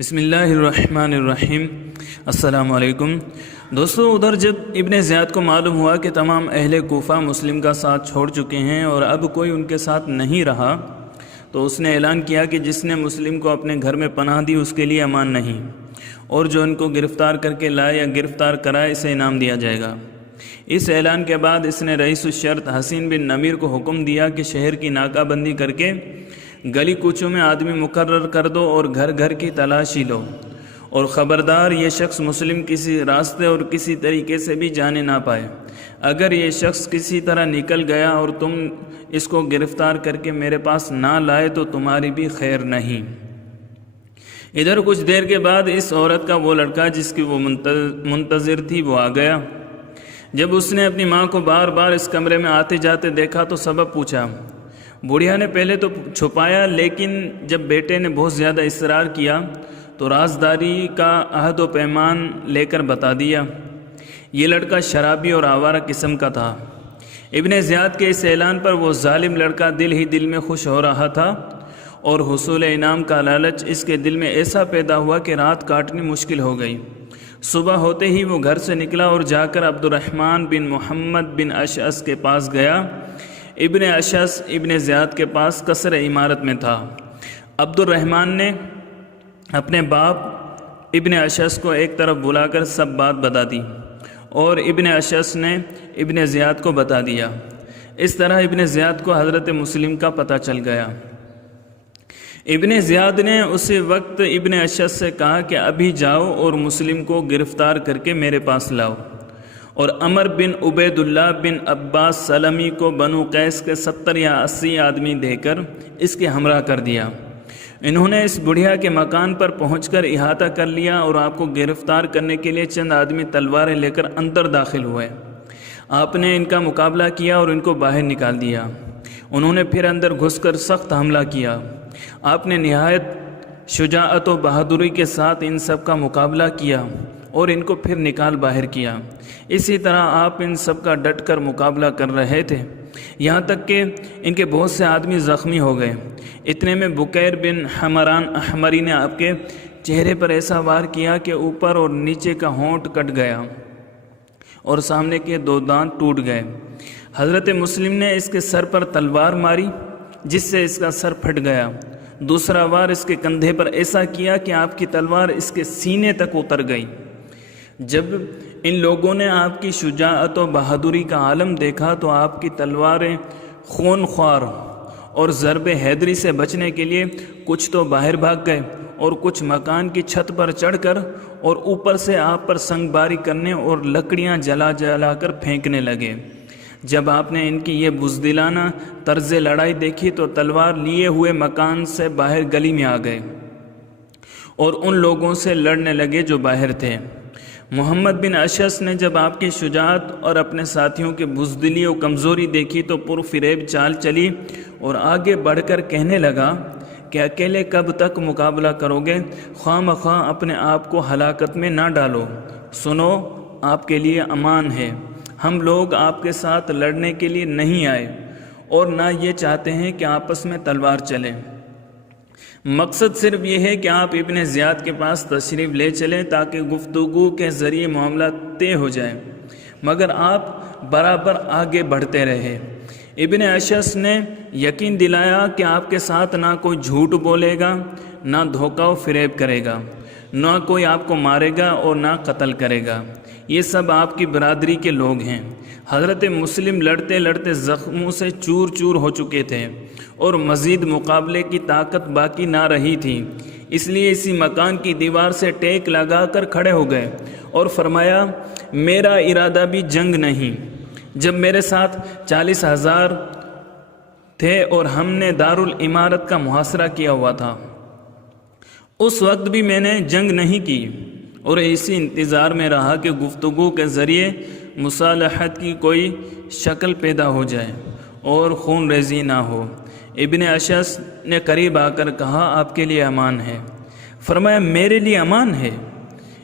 بسم اللہ الرحمن الرحیم۔ السلام علیکم دوستو، ادھر جب ابن زیاد کو معلوم ہوا کہ تمام اہل کوفہ مسلم کا ساتھ چھوڑ چکے ہیں اور اب کوئی ان کے ساتھ نہیں رہا، تو اس نے اعلان کیا کہ جس نے مسلم کو اپنے گھر میں پناہ دی اس کے لیے امان نہیں، اور جو ان کو گرفتار کر کے لائے یا گرفتار کرائے اسے انعام دیا جائے گا۔ اس اعلان کے بعد اس نے رئیس الشرط حسین بن نمیر کو حکم دیا کہ شہر کی ناکہ بندی کر کے گلی کوچوں میں آدمی مقرر کر دو اور گھر گھر کی تلاشی لو، اور خبردار یہ شخص مسلم کسی راستے اور کسی طریقے سے بھی جانے نہ پائے۔ اگر یہ شخص کسی طرح نکل گیا اور تم اس کو گرفتار کر کے میرے پاس نہ لائے تو تمہاری بھی خیر نہیں۔ ادھر کچھ دیر کے بعد اس عورت کا وہ لڑکا جس کی وہ منتظر تھی وہ آ گیا۔ جب اس نے اپنی ماں کو بار بار اس کمرے میں آتے جاتے دیکھا تو سبب پوچھا۔ بڑھیا نے پہلے تو چھپایا، لیکن جب بیٹے نے بہت زیادہ اصرار کیا تو رازداری کا عہد و پیمان لے کر بتا دیا۔ یہ لڑکا شرابی اور آوارہ قسم کا تھا۔ ابن زیاد کے اس اعلان پر وہ ظالم لڑکا دل ہی دل میں خوش ہو رہا تھا، اور حصول انعام کا لالچ اس کے دل میں ایسا پیدا ہوا کہ رات کاٹنی مشکل ہو گئی۔ صبح ہوتے ہی وہ گھر سے نکلا اور جا کر عبد الرحمن بن محمد بن اشعث کے پاس گیا۔ ابن اشعث ابن زیاد کے پاس قصر عمارت میں تھا۔ عبد الرحمن نے اپنے باپ ابن اشعث کو ایک طرف بلا کر سب بات بتا دی، اور ابن اشعث نے ابن زیاد کو بتا دیا۔ اس طرح ابن زیاد کو حضرت مسلم کا پتہ چل گیا۔ ابن زیاد نے اسی وقت ابن اشعث سے کہا کہ ابھی جاؤ اور مسلم کو گرفتار کر کے میرے پاس لاؤ، اور عمر بن عبید اللہ بن عباس سلمی کو بنو قیس کے 70 یا 80 آدمی دے کر اس کے ہمراہ کر دیا۔ انہوں نے اس بڑھیا کے مکان پر پہنچ کر احاطہ کر لیا، اور آپ کو گرفتار کرنے کے لیے چند آدمی تلواریں لے کر اندر داخل ہوئے۔ آپ نے ان کا مقابلہ کیا اور ان کو باہر نکال دیا۔ انہوں نے پھر اندر گھس کر سخت حملہ کیا۔ آپ نے نہایت شجاعت و بہادری کے ساتھ ان سب کا مقابلہ کیا اور ان کو پھر نکال باہر کیا۔ اسی طرح آپ ان سب کا ڈٹ کر مقابلہ کر رہے تھے، یہاں تک کہ ان کے بہت سے آدمی زخمی ہو گئے۔ اتنے میں بکیر بن حمران احمری نے آپ کے چہرے پر ایسا وار کیا کہ اوپر اور نیچے کا ہونٹ کٹ گیا اور سامنے کے 2 دانت ٹوٹ گئے۔ حضرت مسلم نے اس کے سر پر تلوار ماری جس سے اس کا سر پھٹ گیا۔ دوسرا وار اس کے کندھے پر ایسا کیا کہ آپ کی تلوار اس کے سینے تک اتر گئی۔ جب ان لوگوں نے آپ کی شجاعت و بہادری کا عالم دیکھا تو آپ کی تلواریں خون خوار اور ضرب حیدری سے بچنے کے لیے کچھ تو باہر بھاگ گئے، اور کچھ مکان کی چھت پر چڑھ کر اور اوپر سے آپ پر سنگ باری کرنے اور لکڑیاں جلا جلا کر پھینکنے لگے۔ جب آپ نے ان کی یہ بزدلانہ طرز لڑائی دیکھی تو تلوار لیے ہوئے مکان سے باہر گلی میں آ گئے اور ان لوگوں سے لڑنے لگے جو باہر تھے۔ محمد بن اشعث نے جب آپ کی شجاعت اور اپنے ساتھیوں کی بزدلی و کمزوری دیکھی تو پرفریب چال چلی اور آگے بڑھ کر کہنے لگا کہ اکیلے کب تک مقابلہ کرو گے؟ خواہ مخواہ اپنے آپ کو ہلاکت میں نہ ڈالو۔ سنو، آپ کے لیے امان ہے۔ ہم لوگ آپ کے ساتھ لڑنے کے لیے نہیں آئے، اور نہ یہ چاہتے ہیں کہ آپس میں تلوار چلے۔ مقصد صرف یہ ہے کہ آپ ابن زیاد کے پاس تشریف لے چلیں تاکہ گفتگو کے ذریعے معاملہ طے ہو جائے، مگر آپ برابر آگے بڑھتے رہے۔ ابن اشعث نے یقین دلایا کہ آپ کے ساتھ نہ کوئی جھوٹ بولے گا، نہ دھوکہ و فریب کرے گا، نہ کوئی آپ کو مارے گا اور نہ قتل کرے گا۔ یہ سب آپ کی برادری کے لوگ ہیں۔ حضرت مسلم لڑتے لڑتے زخموں سے چور چور ہو چکے تھے اور مزید مقابلے کی طاقت باقی نہ رہی تھی، اس لیے اسی مکان کی دیوار سے ٹیک لگا کر کھڑے ہو گئے اور فرمایا، میرا ارادہ بھی جنگ نہیں۔ جب میرے ساتھ 40,000 تھے اور ہم نے دارالعمارت کا محاصرہ کیا ہوا تھا، اس وقت بھی میں نے جنگ نہیں کی، اور اسی انتظار میں رہا کہ گفتگو کے ذریعے مصالحت کی کوئی شکل پیدا ہو جائے اور خون ریزی نہ ہو۔ ابن اشعث نے قریب آ کر کہا، آپ کے لیے امان ہے۔ فرمایا، میرے لیے امان ہے؟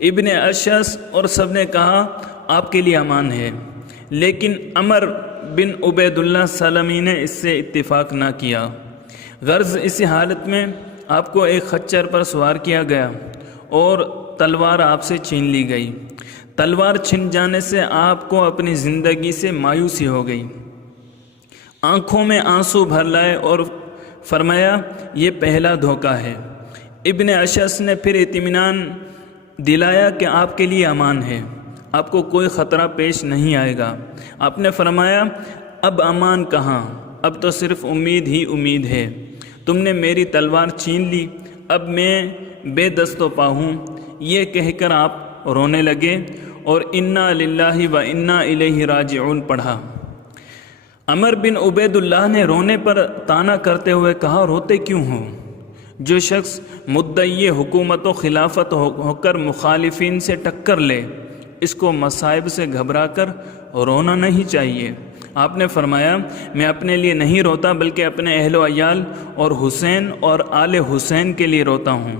ابن اشعث اور سب نے کہا، آپ کے لیے امان ہے، لیکن عمر بن عبید اللہ سلمی نے اس سے اتفاق نہ کیا۔ غرض اسی حالت میں آپ کو ایک خچر پر سوار کیا گیا اور تلوار آپ سے چھین لی گئی۔ تلوار چھن جانے سے آپ کو اپنی زندگی سے مایوسی ہو گئی۔ آنکھوں میں آنسو بھر لائے اور فرمایا یہ پہلا دھوکہ ہے۔ ابن اشعث نے پھر اطمینان دلایا کہ آپ کے لیے امان ہے، آپ کو کوئی خطرہ پیش نہیں آئے گا۔ آپ نے فرمایا اب امان کہاں، اب تو صرف امید ہی امید ہے۔ تم نے میری تلوار چھین لی، اب میں بے دست و پا ہوں۔ یہ کہہ کر آپ رونے لگے اور انا للہ و انا الیہ راجعون پڑھا۔ عمر بن عبید اللہ نے رونے پر طعنہ کرتے ہوئے کہا روتے کیوں ہو؟ جو شخص مدعی حکومت و خلافت ہو کر مخالفین سے ٹکر لے، اس کو مصائب سے گھبرا کر رونا نہیں چاہیے۔ آپ نے فرمایا میں اپنے لیے نہیں روتا بلکہ اپنے اہل و عیال اور حسین اور آل حسین کے لیے روتا ہوں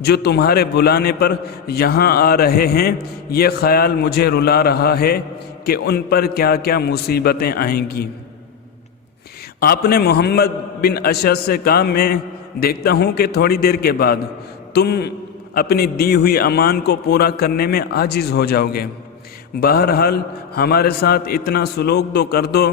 جو تمہارے بلانے پر یہاں آ رہے ہیں۔ یہ خیال مجھے رلا رہا ہے کہ ان پر کیا کیا مصیبتیں آئیں گی۔ آپ نے محمد بن اشعث سے کہا میں دیکھتا ہوں کہ تھوڑی دیر کے بعد تم اپنی دی ہوئی امان کو پورا کرنے میں عاجز ہو جاؤ گے۔ بہرحال ہمارے ساتھ اتنا سلوک تو کر دو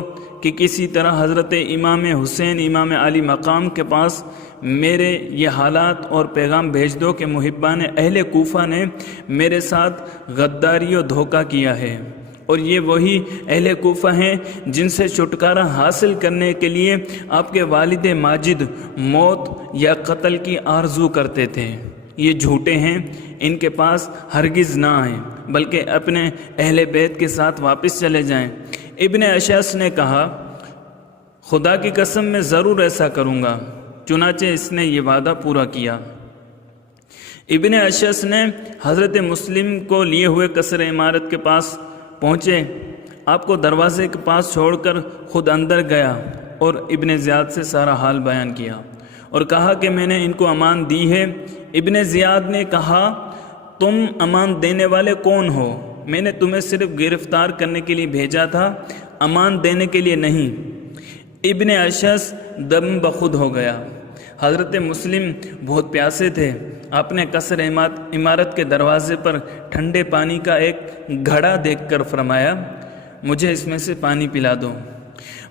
کہ کسی طرح حضرت امام حسین امام علی مقام کے پاس میرے یہ حالات اور پیغام بھیج دو کہ محبان اہل کوفہ نے میرے ساتھ غداری و دھوکہ کیا ہے، اور یہ وہی اہل کوفہ ہیں جن سے چھٹکارا حاصل کرنے کے لیے آپ کے والد ماجد موت یا قتل کی آرزو کرتے تھے۔ یہ جھوٹے ہیں، ان کے پاس ہرگز نہ آئیں بلکہ اپنے اہل بیت کے ساتھ واپس چلے جائیں۔ ابن اشعث نے کہا خدا کی قسم میں ضرور ایسا کروں گا۔ چنانچہ اس نے یہ وعدہ پورا کیا۔ ابن اشعث نے حضرت مسلم کو لیے ہوئے قصر عمارت کے پاس پہنچے، آپ کو دروازے کے پاس چھوڑ کر خود اندر گیا اور ابن زیاد سے سارا حال بیان کیا اور کہا کہ میں نے ان کو امان دی ہے۔ ابن زیاد نے کہا تم امان دینے والے کون ہو؟ میں نے تمہیں صرف گرفتار کرنے کے لیے بھیجا تھا، امان دینے کے لیے نہیں۔ ابن اشعث دم بخود ہو گیا۔ حضرت مسلم بہت پیاسے تھے۔ آپ نے قصر عمارت کے دروازے پر ٹھنڈے پانی کا ایک گھڑا دیکھ کر فرمایا مجھے اس میں سے پانی پلا دو۔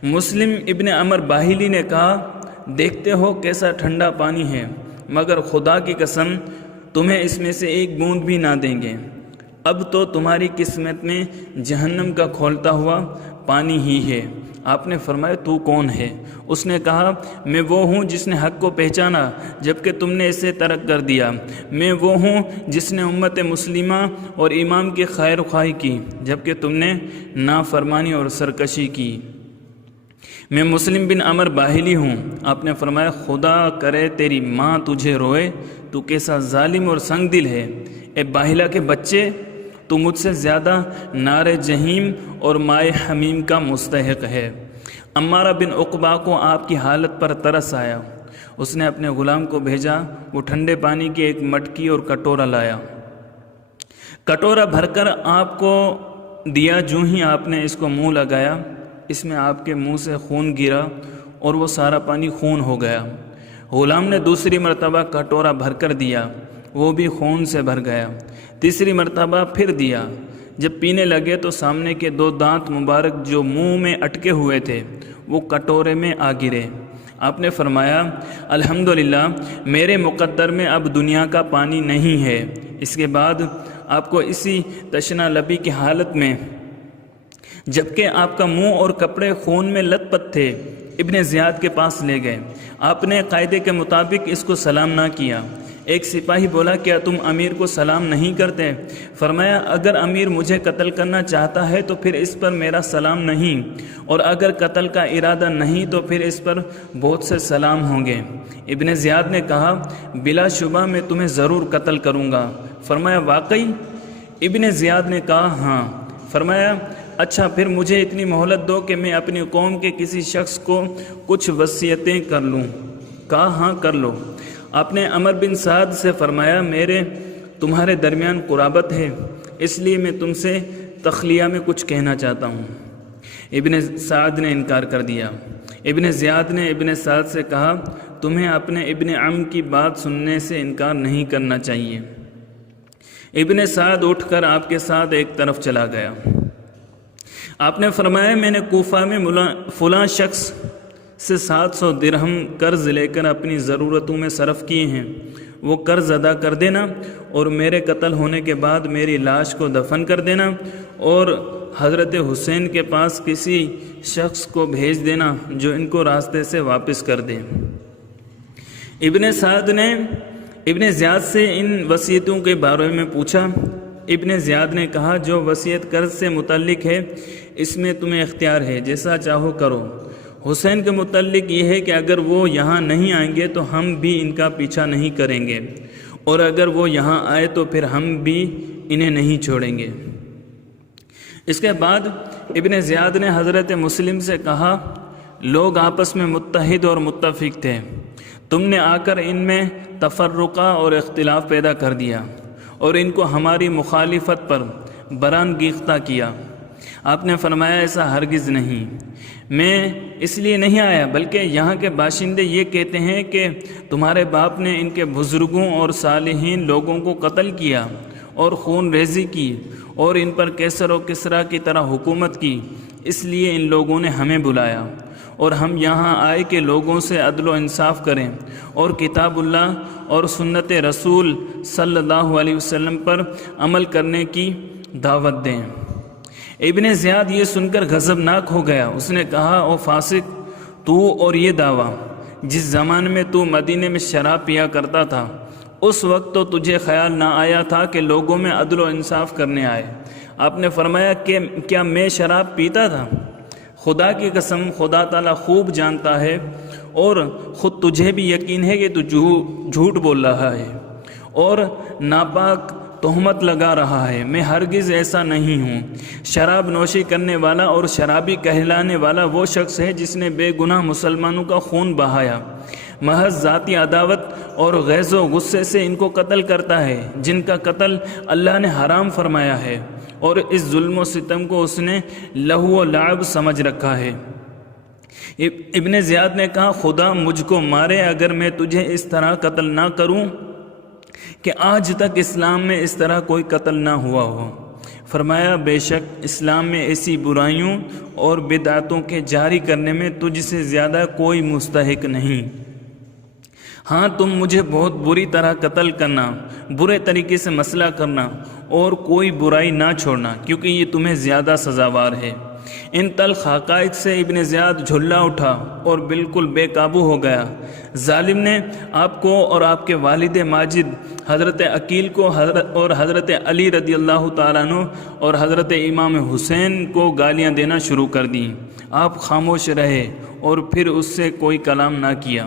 مسلم ابن عمر باہلی نے کہا دیکھتے ہو کیسا ٹھنڈا پانی ہے، مگر خدا کی قسم تمہیں اس میں سے ایک بوند بھی نہ دیں گے۔ اب تو تمہاری قسمت میں جہنم کا کھولتا ہوا پانی ہی ہے۔ آپ نے فرمایا تو کون ہے؟ اس نے کہا میں وہ ہوں جس نے حق کو پہچانا جبکہ تم نے اسے ترک کر دیا۔ میں وہ ہوں جس نے امت مسلمہ اور امام کی خیر خواہی کی جبکہ تم نے نافرمانی اور سرکشی کی۔ میں مسلم بن عمر باہلی ہوں۔ آپ نے فرمایا خدا کرے تیری ماں تجھے روئے، تو کیسا ظالم اور سنگ دل ہے۔ اے باہلہ کے بچے، تو مجھ سے زیادہ نار جہیم اور مائے حمیم کا مستحق ہے۔ عمارہ بن عقبہ کو آپ کی حالت پر ترس آیا۔ اس نے اپنے غلام کو بھیجا، وہ ٹھنڈے پانی کی ایک مٹکی اور کٹورا لایا۔ کٹورا بھر کر آپ کو دیا۔ جو ہی آپ نے اس کو منہ لگایا، اس میں آپ کے منہ سے خون گرا اور وہ سارا پانی خون ہو گیا۔ غلام نے دوسری مرتبہ کٹورا بھر کر دیا، وہ بھی خون سے بھر گیا۔ تیسری مرتبہ پھر دیا۔ جب پینے لگے تو سامنے کے دو دانت مبارک جو منہ میں اٹکے ہوئے تھے وہ کٹورے میں آ گرے۔ آپ نے فرمایا الحمدللہ میرے مقدر میں اب دنیا کا پانی نہیں ہے۔ اس کے بعد آپ کو اسی تشنہ لبی کی حالت میں جبکہ آپ کا منہ اور کپڑے خون میں لت پت تھے ابن زیاد کے پاس لے گئے۔ آپ نے قاعدے کے مطابق اس کو سلام نہ کیا۔ ایک سپاہی بولا کیا تم امیر کو سلام نہیں کرتے؟ فرمایا اگر امیر مجھے قتل کرنا چاہتا ہے تو پھر اس پر میرا سلام نہیں، اور اگر قتل کا ارادہ نہیں تو پھر اس پر بہت سے سلام ہوں گے۔ ابن زیاد نے کہا بلا شبہ میں تمہیں ضرور قتل کروں گا۔ فرمایا واقعی؟ ابن زیاد نے کہا ہاں۔ فرمایا اچھا پھر مجھے اتنی مہلت دو کہ میں اپنی قوم کے کسی شخص کو کچھ وصیتیں کر لوں۔ کہا ہاں کر لو۔ آپ نے عمر بن سعد سے فرمایا میرے تمہارے درمیان قرابت ہے، اس لیے میں تم سے تخلیہ میں کچھ کہنا چاہتا ہوں۔ ابن سعد نے انکار کر دیا۔ ابن زیاد نے ابن سعد سے کہا تمہیں اپنے ابن عم کی بات سننے سے انکار نہیں کرنا چاہیے۔ ابن سعد اٹھ کر آپ کے ساتھ ایک طرف چلا گیا۔ آپ نے فرمایا میں نے کوفہ میں فلاں شخص سے 700 درہم قرض لے کر اپنی ضرورتوں میں صرف کیے ہیں، وہ قرض ادا کر دینا اور میرے قتل ہونے کے بعد میری لاش کو دفن کر دینا اور حضرت حسین کے پاس کسی شخص کو بھیج دینا جو ان کو راستے سے واپس کر دے۔ ابن سعد نے ابن زیاد سے ان وصیتوں کے بارے میں پوچھا۔ ابن زیاد نے کہا جو وصیت قرض سے متعلق ہے اس میں تمہیں اختیار ہے، جیسا چاہو کرو۔ حسین کے متعلق یہ ہے کہ اگر وہ یہاں نہیں آئیں گے تو ہم بھی ان کا پیچھا نہیں کریں گے، اور اگر وہ یہاں آئے تو پھر ہم بھی انہیں نہیں چھوڑیں گے۔ اس کے بعد ابن زیاد نے حضرت مسلم سے کہا لوگ آپس میں متحد اور متفق تھے، تم نے آ کر ان میں تفرقہ اور اختلاف پیدا کر دیا اور ان کو ہماری مخالفت پر برانگیختہ کیا۔ آپ نے فرمایا ایسا ہرگز نہیں، میں اس لیے نہیں آیا بلکہ یہاں کے باشندے یہ کہتے ہیں کہ تمہارے باپ نے ان کے بزرگوں اور صالحین لوگوں کو قتل کیا اور خون ریزی کی اور ان پر کیسر و کسریٰ کی طرح حکومت کی، اس لیے ان لوگوں نے ہمیں بلایا اور ہم یہاں آئے کہ لوگوں سے عدل و انصاف کریں اور کتاب اللہ اور سنت رسول صلی اللہ علیہ وسلم پر عمل کرنے کی دعوت دیں۔ ابن زیاد یہ سن کر غضبناک ہو گیا۔ اس نے کہا او فاسق، تو اور یہ دعویٰ جس زمانے میں تو مدینے میں شراب پیا کرتا تھا اس وقت تو تجھے خیال نہ آیا تھا کہ لوگوں میں عدل و انصاف کرنے آئے۔ آپ نے فرمایا کہ کیا میں شراب پیتا تھا؟ خدا کی قسم خدا تعالیٰ خوب جانتا ہے اور خود تجھے بھی یقین ہے کہ تو جھوٹ بول رہا ہے اور ناپاک تہمت لگا رہا ہے۔ میں ہرگز ایسا نہیں ہوں۔ شراب نوشی کرنے والا اور شرابی کہلانے والا وہ شخص ہے جس نے بے گناہ مسلمانوں کا خون بہایا، محض ذاتی عداوت اور غیظ و غصے سے ان کو قتل کرتا ہے جن کا قتل اللہ نے حرام فرمایا ہے، اور اس ظلم و ستم کو اس نے لہو و لعب سمجھ رکھا ہے۔ ابن زیاد نے کہا خدا مجھ کو مارے اگر میں تجھے اس طرح قتل نہ کروں کہ آج تک اسلام میں اس طرح کوئی قتل نہ ہوا ہو۔ فرمایا بے شک اسلام میں ایسی برائیوں اور بدعتوں کے جاری کرنے میں تجھ سے زیادہ کوئی مستحق نہیں۔ ہاں تم مجھے بہت بری طرح قتل کرنا، برے طریقے سے مسئلہ کرنا اور کوئی برائی نہ چھوڑنا کیونکہ یہ تمہیں زیادہ سزاوار ہے۔ ان تلخ حقائق سے ابن زیاد جھلا اٹھا اور بالکل بے قابو ہو گیا۔ ظالم نے آپ کو اور آپ کے والد ماجد حضرت عقیل کو اور حضرت علی رضی اللہ تعالیٰ عنہ اور حضرت امام حسین کو گالیاں دینا شروع کر دیں۔ آپ خاموش رہے اور پھر اس سے کوئی کلام نہ کیا۔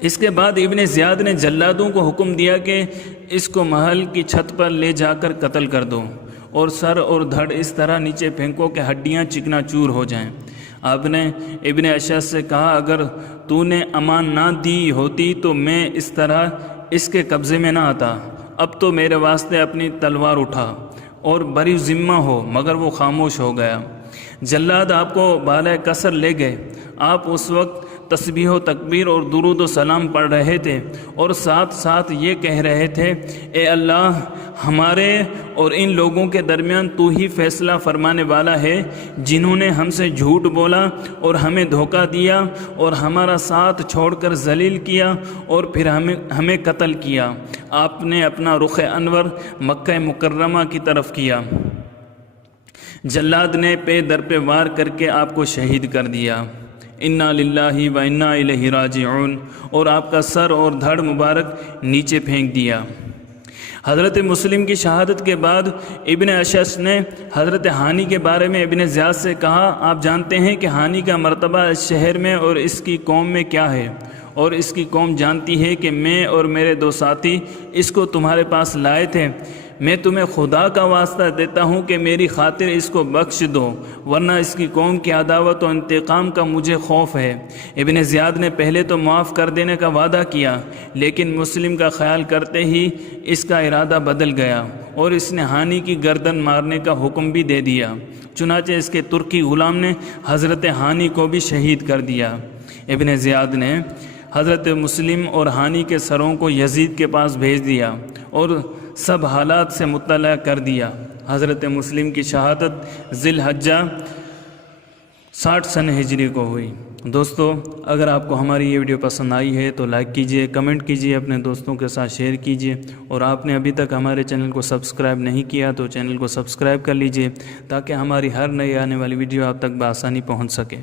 اس کے بعد ابن زیاد نے جلادوں کو حکم دیا کہ اس کو محل کی چھت پر لے جا کر قتل کر دو اور سر اور دھڑ اس طرح نیچے پھینکو کہ ہڈیاں چکنا چور ہو جائیں۔ آپ نے ابن اشعث سے کہا اگر تو نے امان نہ دی ہوتی تو میں اس طرح اس کے قبضے میں نہ آتا۔ اب تو میرے واسطے اپنی تلوار اٹھا اور بری ذمہ ہو، مگر وہ خاموش ہو گیا۔ جلاد آپ کو بالائے قصر لے گئے۔ آپ اس وقت تسبیح و تکبیر اور درود و سلام پڑھ رہے تھے اور ساتھ ساتھ یہ کہہ رہے تھے اے اللہ ہمارے اور ان لوگوں کے درمیان تو ہی فیصلہ فرمانے والا ہے جنہوں نے ہم سے جھوٹ بولا اور ہمیں دھوکہ دیا اور ہمارا ساتھ چھوڑ کر ذلیل کیا اور پھر ہمیں قتل کیا۔ آپ نے اپنا رخ انور مکہ مکرمہ کی طرف کیا۔ جلاد نے پے در پہ وار کر کے آپ کو شہید کر دیا۔ انا للہ و انا الیہ راجعون، اور آپ کا سر اور دھڑ مبارک نیچے پھینک دیا۔ حضرت مسلم کی شہادت کے بعد ابن اشعث نے حضرت ہانی کے بارے میں ابن زیاد سے کہا آپ جانتے ہیں کہ ہانی کا مرتبہ اس شہر میں اور اس کی قوم میں کیا ہے، اور اس کی قوم جانتی ہے کہ میں اور میرے دو ساتھی اس کو تمہارے پاس لائے تھے۔ میں تمہیں خدا کا واسطہ دیتا ہوں کہ میری خاطر اس کو بخش دو، ورنہ اس کی قوم کی عداوت و انتقام کا مجھے خوف ہے۔ ابن زیاد نے پہلے تو معاف کر دینے کا وعدہ کیا، لیکن مسلم کا خیال کرتے ہی اس کا ارادہ بدل گیا اور اس نے ہانی کی گردن مارنے کا حکم بھی دے دیا۔ چنانچہ اس کے ترکی غلام نے حضرت ہانی کو بھی شہید کر دیا۔ ابن زیاد نے حضرت مسلم اور ہانی کے سروں کو یزید کے پاس بھیج دیا اور سب حالات سے مطلع کر دیا۔ حضرت مسلم کی شہادت ذی الحجہ 60 سن ہجری کو ہوئی۔ دوستو، اگر آپ کو ہماری یہ ویڈیو پسند آئی ہے تو لائک کیجئے، کمنٹ کیجئے، اپنے دوستوں کے ساتھ شیئر کیجئے، اور آپ نے ابھی تک ہمارے چینل کو سبسکرائب نہیں کیا تو چینل کو سبسکرائب کر لیجئے تاکہ ہماری ہر نئی آنے والی ویڈیو آپ تک بآسانی پہنچ سکے۔